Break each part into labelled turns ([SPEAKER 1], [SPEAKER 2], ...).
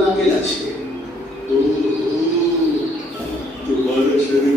[SPEAKER 1] নাকেল আছে।
[SPEAKER 2] তোমার শরীর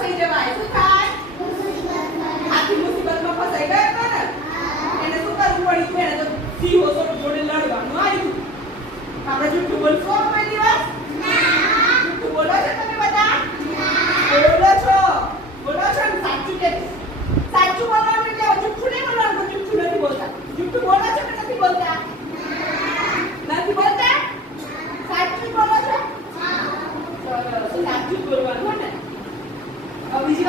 [SPEAKER 3] ફસાઈ જવાય શું થાય? આખી મુસીબતમાં ફસાઈ ગયા હતા એને શું કરવું પડ્યું? એને તો સીધો સોટ જોડે લડવાનું. આવ્યું આપણે જુઠ્ઠું બોલશો કોઈ દિવસ? જુઠ્ઠું બોલો છો તમે બધા? બોલો છો. બોલો છો ને, સાચું કે સાચું બોલવાનું એટલે જૂઠું નહીં બોલવાનું જૂઠું નથી બોલતા. જૂઠું બોલો છો કે નથી બોલતા?